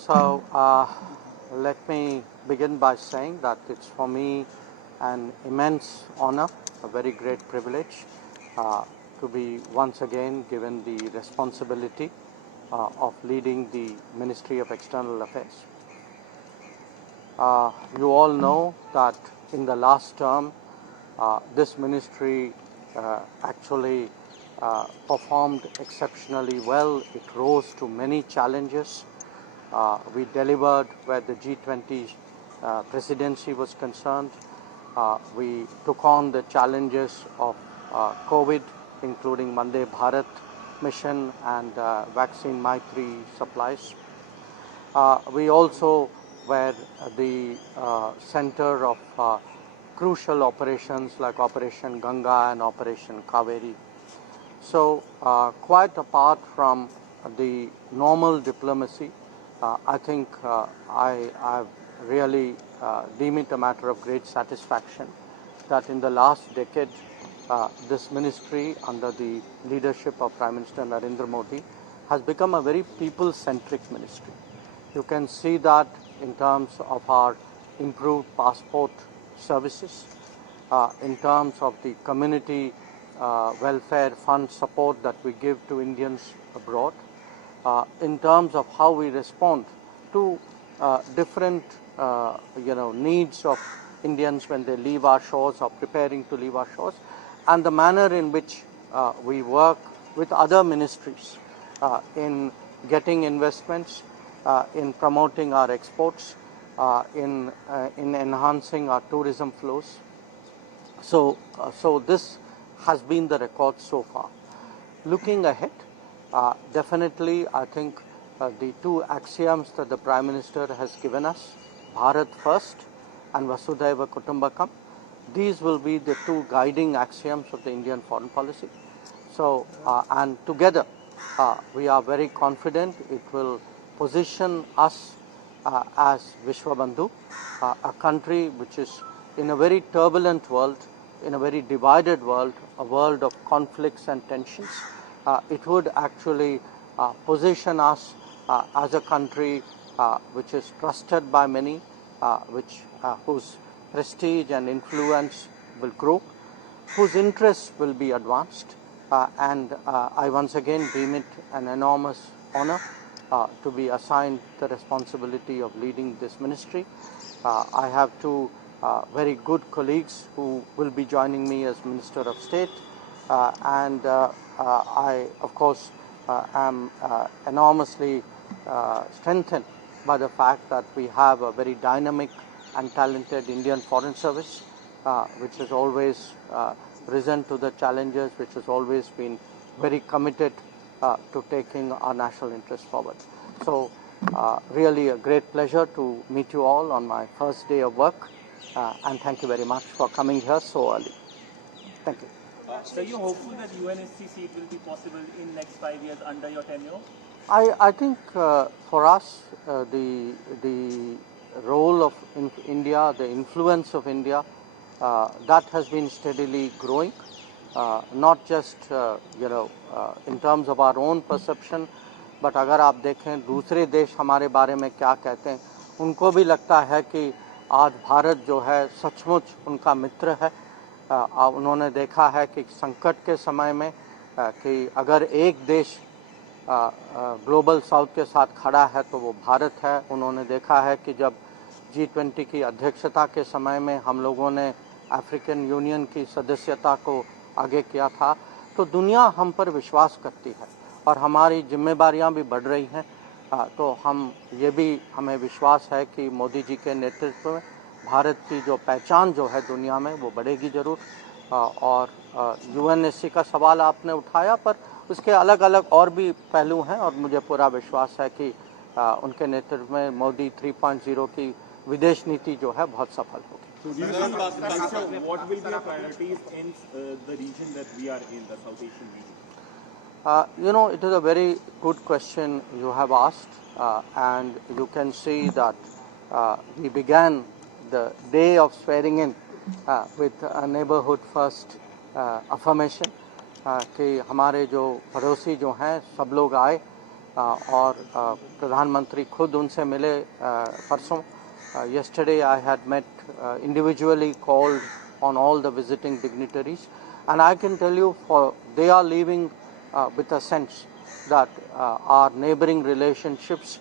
So let me begin by saying that it's for me an immense honor, a very great privilege to be once again given the responsibility of leading the Ministry of External Affairs. You all know that in the last term, this ministry actually performed exceptionally well. It rose to many challenges. We delivered where the G20 presidency was concerned. We took on the challenges of COVID, including Vande Bharat mission and vaccine Maitri supplies. We also were the center of crucial operations like Operation Ganga and Operation Kaveri. So quite apart from the normal diplomacy, I think I really deem it a matter of great satisfaction that in the last decade, this ministry under the leadership of Prime Minister Narendra Modi has become a very people-centric ministry. You can see that in terms of our improved passport services, in terms of the community welfare fund support that we give to Indians abroad, in terms of how we respond to different needs of Indians when they leave our shores or preparing to leave our shores, and the manner in which we work with other ministries in getting investments, in promoting our exports, in enhancing our tourism flows. So this has been the record so far. Looking ahead, definitely I think the two axioms that the Prime Minister has given us, Bharat First and Vasudhaiva Kutumbakam, these will be the two guiding axioms of the Indian foreign policy. So, and together we are very confident it will position us as Vishwabandhu, a country which is in a very turbulent world, in a very divided world, a world of conflicts and tensions. It would actually position us as a country which is trusted by many, whose prestige and influence will grow, whose interests will be advanced, and I once again deem it an enormous honor to be assigned the responsibility of leading this ministry. I have two very good colleagues who will be joining me as Minister of State, and I, of course, am enormously strengthened by the fact that we have a very dynamic and talented Indian Foreign Service, which has always risen to the challenges, which has always been very committed to taking our national interests forward. So really a great pleasure to meet you all on my first day of work, and thank you very much for coming here so early. Thank you. So you're hopeful that UNSC seat will be possible in next 5 years under your tenure? I think for us the role of India, the influence of India, that has been steadily growing, not just in terms of our own perception, but अगर आप देखें दूसरे देश हमारे बारे में क्या कहते हैं, उनको भी लगता है कि आज भारत जो है सचमुच उनका मित्र है. उन्होंने देखा है कि संकट के समय में कि अगर एक देश ग्लोबल साउथ के साथ खड़ा है तो वो भारत है. उन्होंने देखा है कि जब G20 की अध्यक्षता के समय में हम लोगों ने अफ्रीकन यूनियन की सदस्यता को आगे किया था, तो दुनिया हम पर विश्वास करती है और हमारी जिम्मेदारियां भी बढ़ रही हैं. तो हमें विश्वास है कि मोदी जी के नेतृत्व में भारत की जो पहचान जो है दुनिया में वो बढ़ेगी ज़रूर. और UNSC का सवाल आपने उठाया, पर उसके अलग अलग और भी पहलू हैं और मुझे पूरा विश्वास है कि उनके नेतृत्व में मोदी 3.0 की विदेश नीति जो है बहुत सफल होगी. What will be our priorities in the region that we are in, the South Asian region? It is a very good question you have asked, and you can see that we began the day of swearing in with a neighborhood first affirmation कि हमारे जो पड़ोसी जो हैं सब लोग आए और प्रधानमंत्री खुद उनसे मिले परसों. Yesterday I had met individually called on all the visiting dignitaries, and I can tell you they are leaving with a sense that our neighboring relationships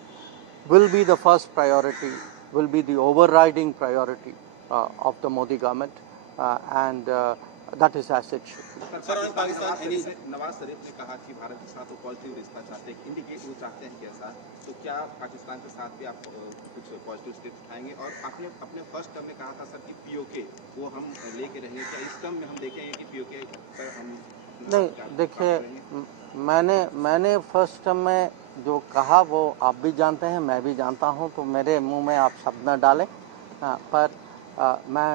will be the first priority, will be the overriding priority of the Modi government, and that is as it should be. Nawaz Sharif ने कहा कि भारत के साथ वो positive रिश्ता चाहते हैं, indicate वो चाहते हैं कैसा, तो क्या पाकिस्तान के साथ भी आप कुछ पॉजिटिव स्टेप उठाएंगे? और आपने अपने फर्स्ट टर्म में कहा था सर कि पीओके वो हम लेके रहेंगे, क्या इस टर्म में हम देखेंगे कि पीओके पर हम नहीं? देखिए, मैंने फर्स्ट टर्म में जो कहा वो आप भी जानते हैं, मैं भी जानता हूं, तो मेरे मुंह में आप शब्द न डालें. पर मैं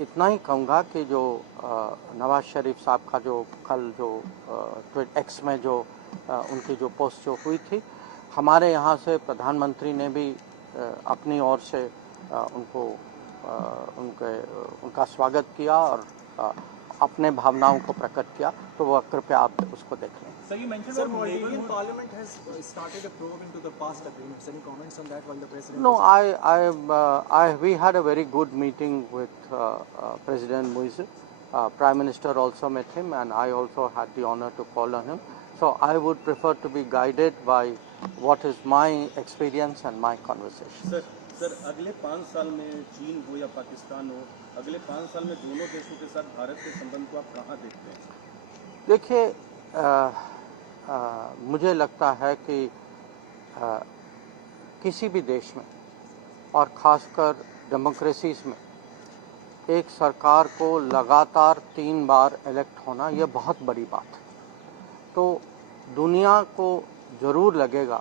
इतना ही कहूँगा कि जो नवाज शरीफ साहब का जो कल जो ट्वीट एक्स में जो उनकी जो पोस्ट जो हुई थी, हमारे यहाँ से प्रधानमंत्री ने भी अपनी ओर से उनका स्वागत किया और अपने भावनाओं को प्रकट किया. तो वह कृपया आप उसको देख लें. Sir, you mentioned that Maldivian Parliament has started a probe into the past agreements. Any comments on that while the president? No, we had a very good meeting with President Moise. Prime Minister also met him, and I also had the honor to call on him. So I would prefer to be guided by what is my experience and my conversation. Sir अगले 5 साल में चीन हो या पाकिस्तान हो, अगले 5 साल में दोनों देशों के साथ भारत के संबंध को आप कहाँ देखते हैं? देखिए, मुझे लगता है कि किसी भी देश में और ख़ासकर डेमोक्रेसीज में एक सरकार को लगातार 3 बार इलेक्ट होना ये बहुत बड़ी बात है. तो दुनिया को ज़रूर लगेगा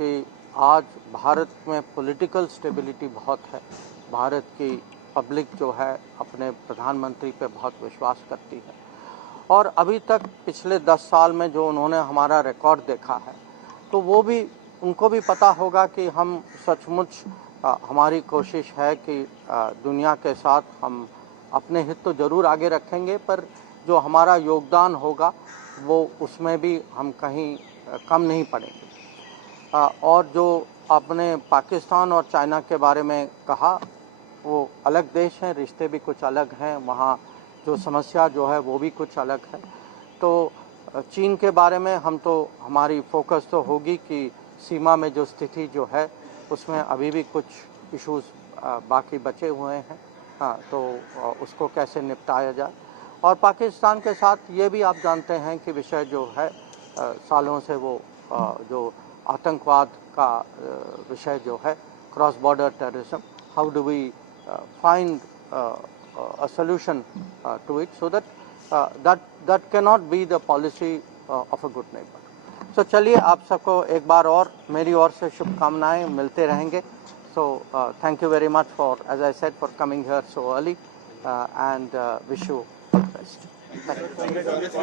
कि आज भारत में पॉलिटिकल स्टेबिलिटी बहुत है. भारत की पब्लिक जो है अपने प्रधानमंत्री पे बहुत विश्वास करती है, और अभी तक पिछले 10 साल में जो उन्होंने हमारा रिकॉर्ड देखा है, तो वो भी उनको भी पता होगा कि हम सचमुच हमारी कोशिश है कि दुनिया के साथ हम अपने हित तो ज़रूर आगे रखेंगे, पर जो हमारा योगदान होगा वो उसमें भी हम कहीं कम नहीं पड़ेंगे. और जो आपने पाकिस्तान और चाइना के बारे में कहा, वो अलग देश हैं, रिश्ते भी कुछ अलग हैं, वहाँ जो समस्या जो है वो भी कुछ अलग है. तो चीन के बारे में हमारी फोकस तो होगी कि सीमा में जो स्थिति जो है उसमें अभी भी कुछ इश्यूज बाकी बचे हुए हैं. तो उसको कैसे निपटाया जाए. और पाकिस्तान के साथ ये भी आप जानते हैं कि विषय जो है सालों से वो जो आतंकवाद का विषय जो है, cross border terrorism, how do we find a solution to it, so that cannot be the policy of a good neighbor. So चलिए, आप सबको एक बार और मेरी ओर से शुभकामनाएं, मिलते रहेंगे. So thank you very much for, as I said, for coming here so early, and wish you all the best. Thank you.